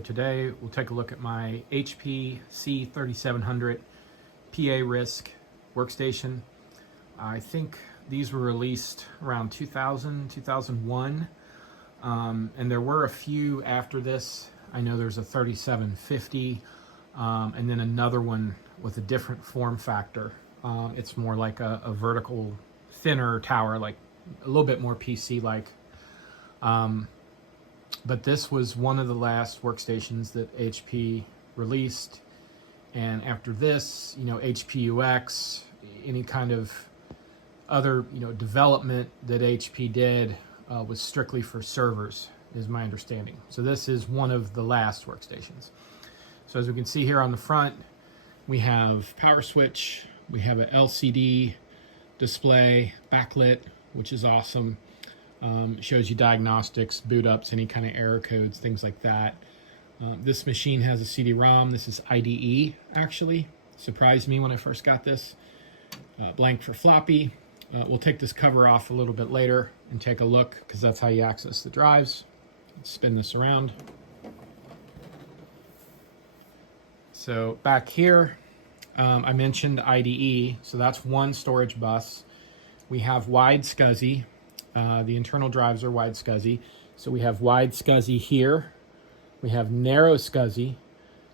So today we'll take a look at my HP C3700 PA-RISC workstation. I think these were released around 2000, 2001, and there were a few after this. I know there's a 3750 and then another one with a different form factor. It's more like a vertical, thinner tower, like a little bit more PC-like. But this was one of the last workstations that HP released. And after this, HPUX, any kind of other, development that HP did was strictly for servers, is my understanding. So this is one of the last workstations. So as we can see here on the front, we have power switch, we have a LCD display, backlit, which is awesome. It shows you diagnostics, boot ups, any kind of error codes, things like that. This machine has a CD-ROM. This is IDE, actually. Surprised me when I first got this. Blank for floppy. We'll take this cover off a little bit later and take a look, because that's how you access the drives. Let's spin this around. So back here, I mentioned IDE, so that's one storage bus. We have wide SCSI. The internal drives are wide SCSI. So we have wide SCSI here. We have narrow SCSI.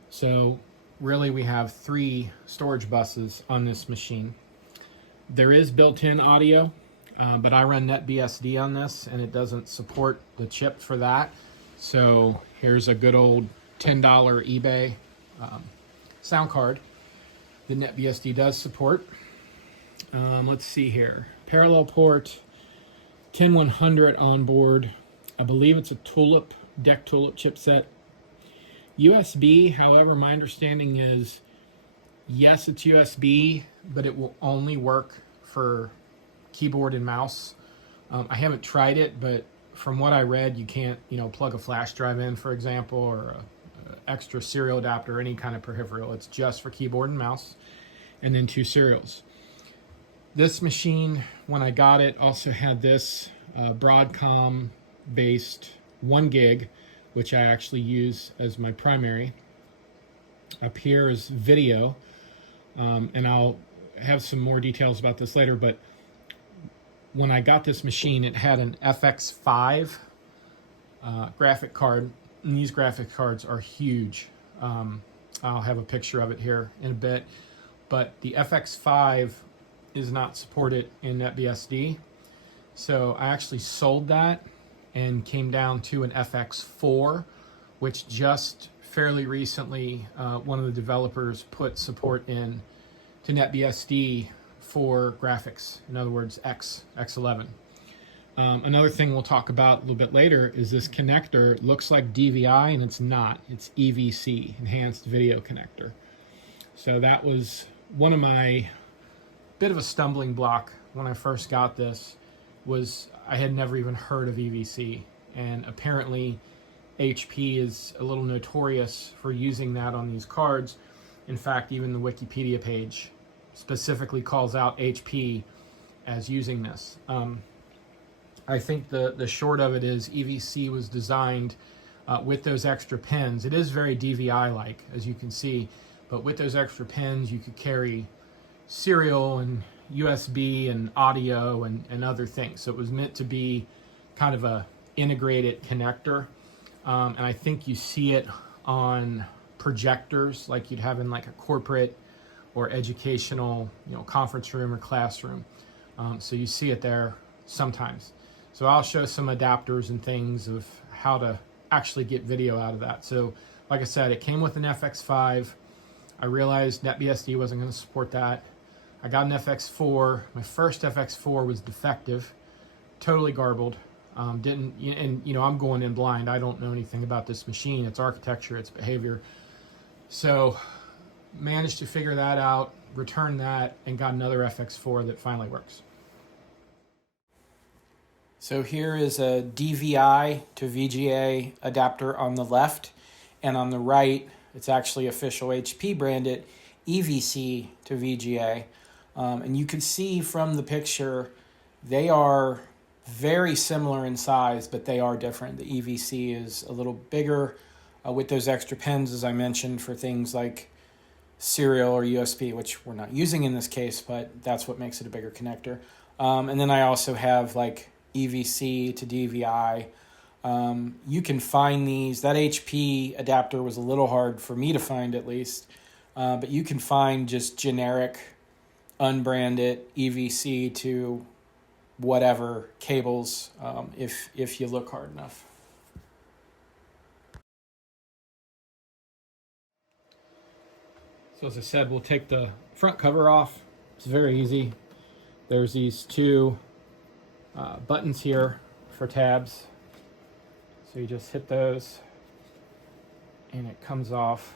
So really we have 3 storage buses on this machine. There is built-in audio, but I run NetBSD on this and it doesn't support the chip for that. So here's a good old $10 eBay sound card that NetBSD does support. Let's see here. Parallel port, 10100 on board. I believe it's a DEC Tulip chipset. USB, however, my understanding is, yes, it's USB, but it will only work for keyboard and mouse. I haven't tried it, but from what I read, you can't, plug a flash drive in, for example, or a extra serial adapter, or any kind of peripheral. It's just for keyboard and mouse, and then 2 serials. This machine, when I got it, also had this Broadcom-based 1 gig, which I actually use as my primary. Up here is video, and I'll have some more details about this later, but when I got this machine, it had an FX5 graphic card, and these graphic cards are huge. I'll have a picture of it here in a bit, but the FX5 is not supported in NetBSD. So I actually sold that and came down to an FX4, which just fairly recently, one of the developers put support in to NetBSD for graphics. In other words, X11. Another thing we'll talk about a little bit later is this connector looks like DVI, and it's not. It's EVC, Enhanced Video Connector. So that was one of my bit of a stumbling block when I first got this. Was I had never even heard of EVC, and apparently HP is a little notorious for using that on these cards. In fact, even the Wikipedia page specifically calls out HP as using this. I think the short of it is EVC was designed with those extra pins. It is very DVI-like, as you can see, but with those extra pins you could carry serial and USB and audio and other things. So it was meant to be kind of a integrated connector. And I think you see it on projectors like you'd have in like a corporate or educational, conference room or classroom. So you see it there sometimes. So I'll show some adapters and things of how to actually get video out of that. So like I said, it came with an FX5. I realized NetBSD wasn't going to support that. I got an FX4. My first FX4 was defective, totally garbled. I'm going in blind. I don't know anything about this machine, its architecture, its behavior. So managed to figure that out, returned that, and got another FX4 that finally works. So here is a DVI to VGA adapter on the left, and on the right, it's actually official HP branded EVC to VGA. And you can see from the picture, they are very similar in size, but they are different. The EVC is a little bigger, with those extra pins, as I mentioned, for things like serial or USB, which we're not using in this case, but that's what makes it a bigger connector. And then I also have like EVC to DVI. You can find these. That HP adapter was a little hard for me to find, at least, but you can find just generic unbranded EVC to whatever cables if you look hard enough. So as I said, we'll take the front cover off. It's very easy. There's these two buttons here for tabs. So you just hit those and it comes off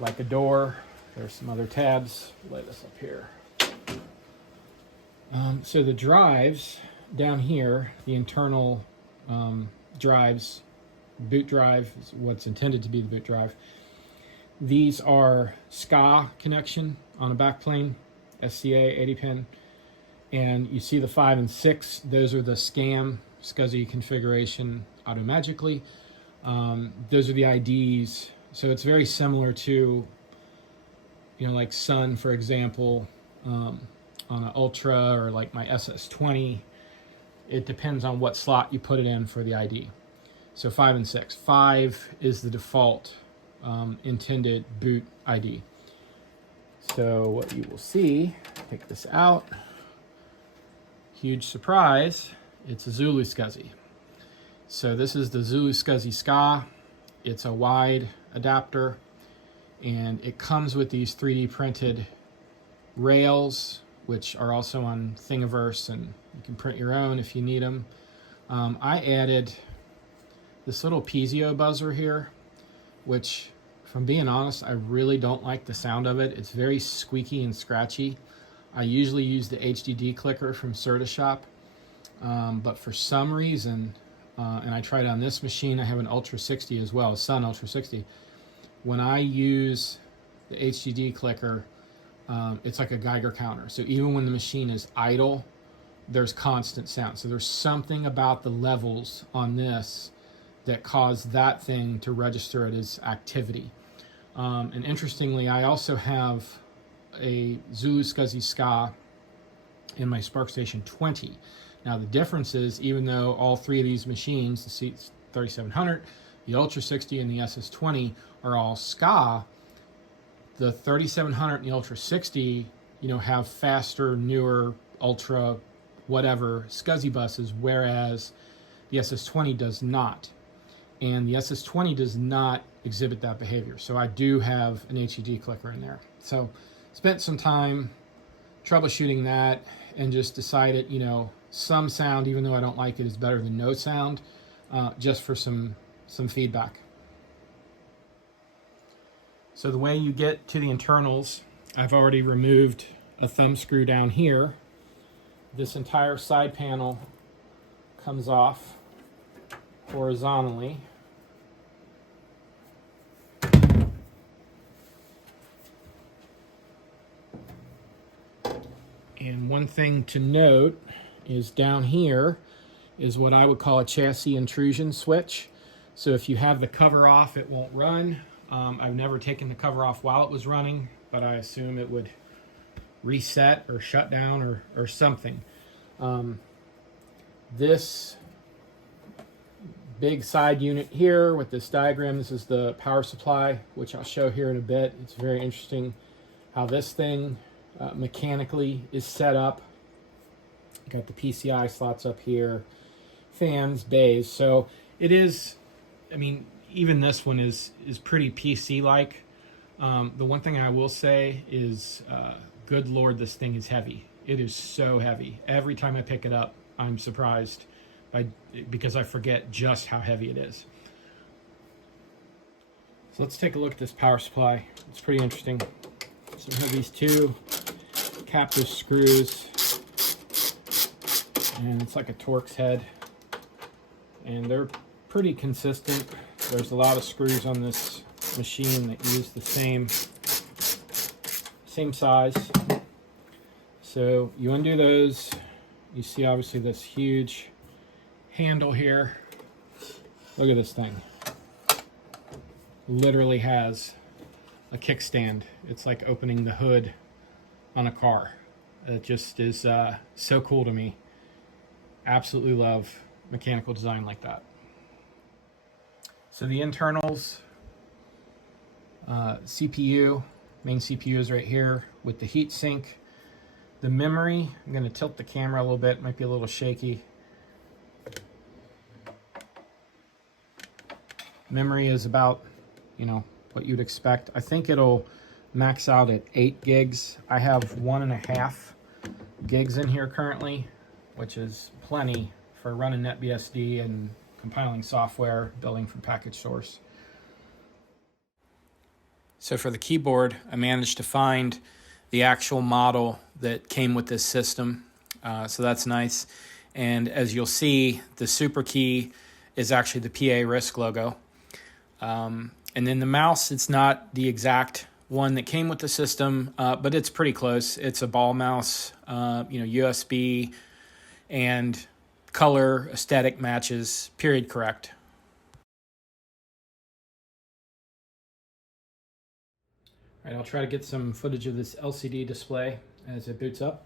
like a door. There's some other tabs. Lay this up here. So the drives down here, the internal drives, boot drive is what's intended to be the boot drive. These are SCA connection on a backplane, SCA 80 pin. And you see the 5 and 6, those are the SCSI configuration automagically. Those are the IDs. So it's very similar to, like Sun, for example, on an Ultra, or like my SS20. It depends on what slot you put it in for the ID. So 5 and 6. 5 is the default intended boot ID. So what you will see, take this out, huge surprise, it's a Zulu SCSI. So this is the Zulu SCSI SCA. It's a wide adapter, and it comes with these 3D printed rails, which are also on Thingiverse, and you can print your own if you need them. I added this little piezo buzzer here, which, if I'm being honest, I really don't like the sound of it. It's very squeaky and scratchy. I usually use the HDD clicker from Certashop, but for some reason, and I tried it on this machine, I have an Ultra 60 as well, a Sun Ultra 60. When I use the HDD clicker, it's like a Geiger counter. So even when the machine is idle, there's constant sound. So there's something about the levels on this that caused that thing to register it as activity. And interestingly, I also have a Zulu SCSI SCA in my SparkStation 20. Now the difference is, even though all three of these machines, the C3700, the Ultra 60, and the SS20 are all SCA, the 3700 and the Ultra 60, have faster, newer, Ultra, whatever SCSI buses, whereas the SS20 does not. And the SS20 does not exhibit that behavior. So I do have an HDD clicker in there. So spent some time troubleshooting that and just decided, some sound, even though I don't like it, is better than no sound, just for some feedback. So the way you get to the internals, I've already removed a thumb screw down here. This entire side panel comes off horizontally. And one thing to note is down here is what I would call a chassis intrusion switch. So if you have the cover off, it won't run. I've never taken the cover off while it was running, but I assume it would reset or shut down or something. This big side unit here with this diagram, this is the power supply, which I'll show here in a bit. It's very interesting how this thing mechanically is set up. Got the PCI slots up here, fans, bays. So it is, even this one is pretty PC-like. The one thing I will say is, good Lord, this thing is heavy. It is so heavy. Every time I pick it up, I'm surprised because I forget just how heavy it is. So let's take a look at this power supply. It's pretty interesting. So we have these two captive screws, and it's like a Torx head, and they're pretty consistent. There's a lot of screws on this machine that use the same size. So you undo those. You see obviously this huge handle here. Look at this thing. literally has a kickstand. It's like opening the hood on a car. It just is so cool to me. Absolutely love mechanical design like that. So the internals, CPU, main CPU is right here with the heat sink. The memory, I'm going to tilt the camera a little bit, might be a little shaky. Memory is about, you know, what you'd expect. I think it'll max out at 8 gigs. I have 1.5 gigs in here currently, which is plenty for running NetBSD and compiling software, building from package source. So for the keyboard, I managed to find the actual model that came with this system. So that's nice. And as you'll see, the super key is actually the PA-RISC logo. And then the mouse, it's not the exact one that came with the system, but it's pretty close. It's a ball mouse, USB, and color aesthetic matches, period correct. All right, I'll try to get some footage of this LCD display as it boots up.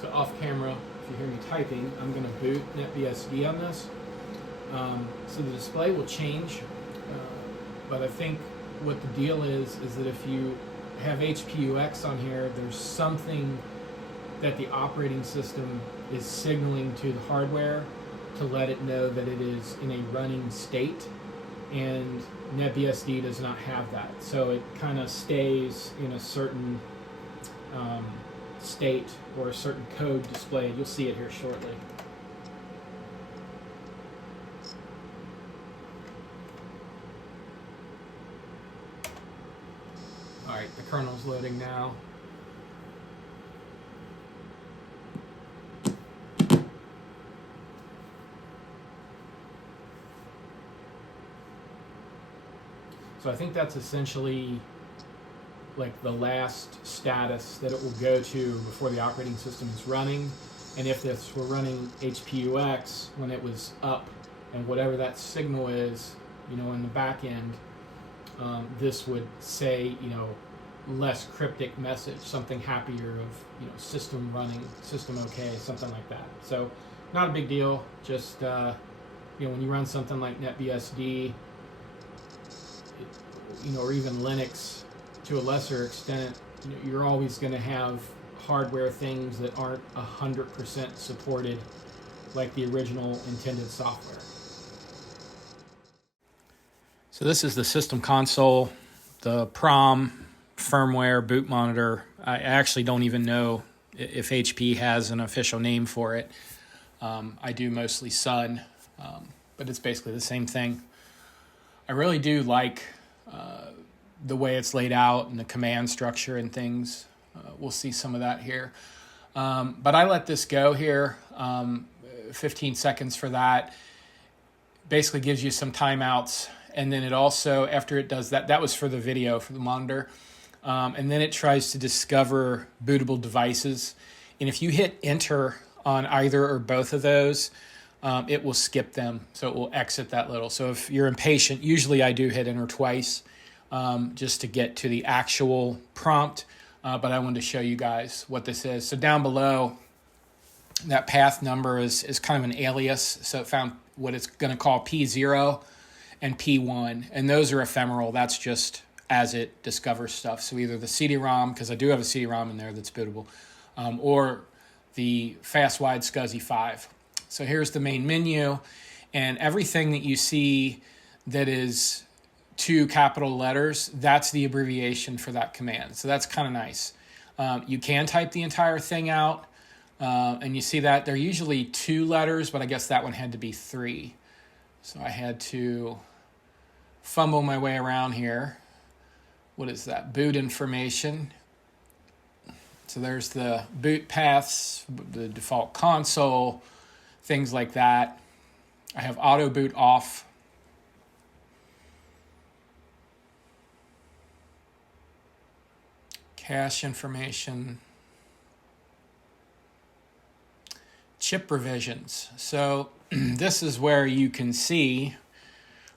So off camera, if you hear me typing, I'm going to boot NetBSD on this. So the display will change, but I think what the deal is that if you have HPUX on here, there's something that the operating system is signaling to the hardware to let it know that it is in a running state, and NetBSD does not have that. So it kind of stays in a certain state or a certain code displayed. You'll see it here shortly. All right, the kernel's loading now. So I think that's essentially like the last status that it will go to before the operating system is running. And if this were running HPUX when it was up, and whatever that signal is, in the back end, this would say, less cryptic message, something happier of, system running, system okay, something like that. So not a big deal. Just, when you run something like NetBSD, or even Linux to a lesser extent, you're always going to have hardware things that aren't 100% supported like the original intended software. So this is the system console, the PROM, firmware, boot monitor. I actually don't even know if HP has an official name for it. I do mostly Sun, but it's basically the same thing. I really do like the way it's laid out and the command structure and things. We'll see some of that here. But I let this go here, 15 seconds for that. Basically gives you some timeouts. And then it also, after it does that, that was for the video, for the monitor. And then it tries to discover bootable devices. And if you hit enter on either or both of those, it will skip them. So it will exit that little. So if you're impatient, usually I do hit enter twice just to get to the actual prompt. But I wanted to show you guys what this is. So down below, that path number is kind of an alias. So it found what it's going to call P0 and P1. And those are ephemeral. That's just as it discovers stuff. So either the CD-ROM, because I do have a CD-ROM in there that's bootable, or the fast-wide SCSI 5. So here's the main menu, and everything that you see that is 2 capital letters, that's the abbreviation for that command. So that's kind of nice. You can type the entire thing out, And you see that they're usually 2 letters, but I guess that one had to be 3. So I had to fumble my way around here. What is that? Boot information. So there's the boot paths, the default console, things like that. I have auto boot off. Cache information. Chip revisions. So this is where you can see,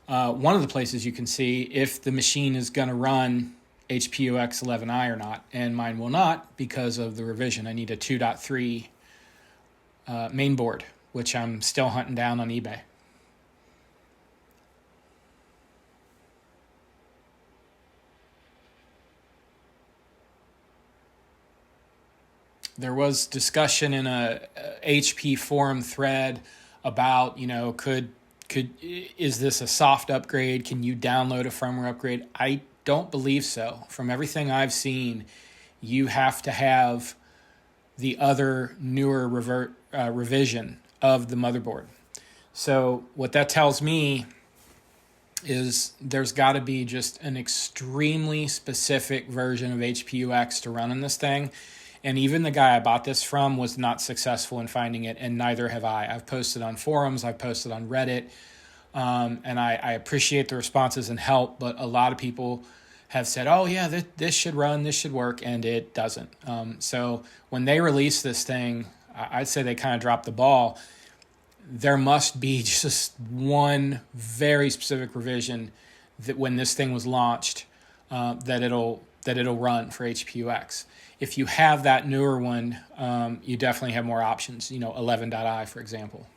one of the places you can see if the machine is going to run HPUX 11i or not, and mine will not because of the revision. I need a 2.3 main board, which I'm still hunting down on eBay. There was discussion in a HP forum thread about, is this a soft upgrade? Can you download a firmware upgrade? I don't believe so. From everything I've seen, you have to have the other newer revision of the motherboard. So what that tells me is there's got to be just an extremely specific version of HPUX to run in this thing. And even the guy I bought this from was not successful in finding it, and neither have I. I've posted on forums, I've posted on Reddit, and I appreciate the responses and help, but a lot of people have said, oh yeah, this should run, this should work, and it doesn't. So when they release this thing, I'd say they kind of dropped the ball. There must be just one very specific revision that when this thing was launched, that it'll run for HPUX. If you have that newer one, you definitely have more options, 11.i, for example.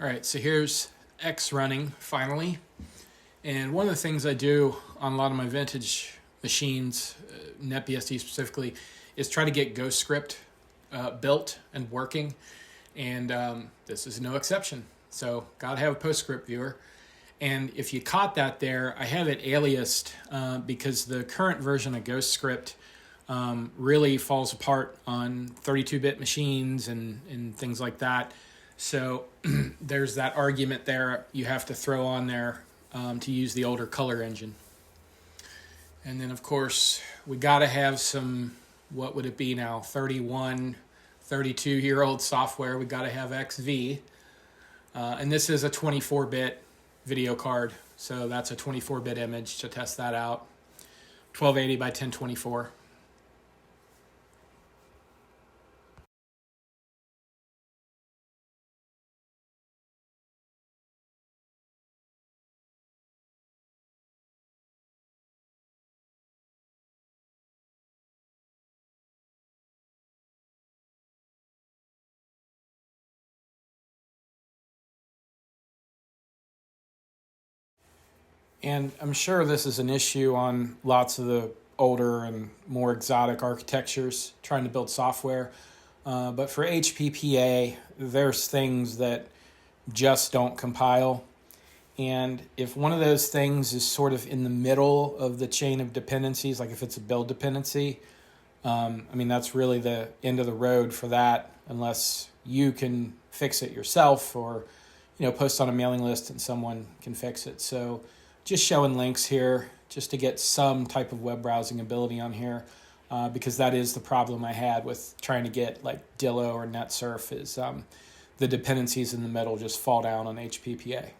All right, so here's X running finally. And one of the things I do on a lot of my vintage machines, NetBSD specifically, is try to get Ghostscript built and working. And this is no exception. So got to have a PostScript viewer. And if you caught that there, I have it aliased because the current version of Ghostscript really falls apart on 32-bit machines and things like that. So there's that argument there you have to throw on there to use the older color engine. And then, of course, we got to have some, what would it be now, 31, 32-year-old software. We got to have XV. And this is a 24-bit video card, so that's a 24-bit image to test that out. 1280 by 1024. And I'm sure this is an issue on lots of the older and more exotic architectures trying to build software. But for HPPA, there's things that just don't compile. And if one of those things is sort of in the middle of the chain of dependencies, like if it's a build dependency, that's really the end of the road for that, unless you can fix it yourself or, post on a mailing list and someone can fix it. So just showing links here just to get some type of web browsing ability on here, because that is the problem I had with trying to get like Dillo or NetSurf is the dependencies in the middle just fall down on HPPA.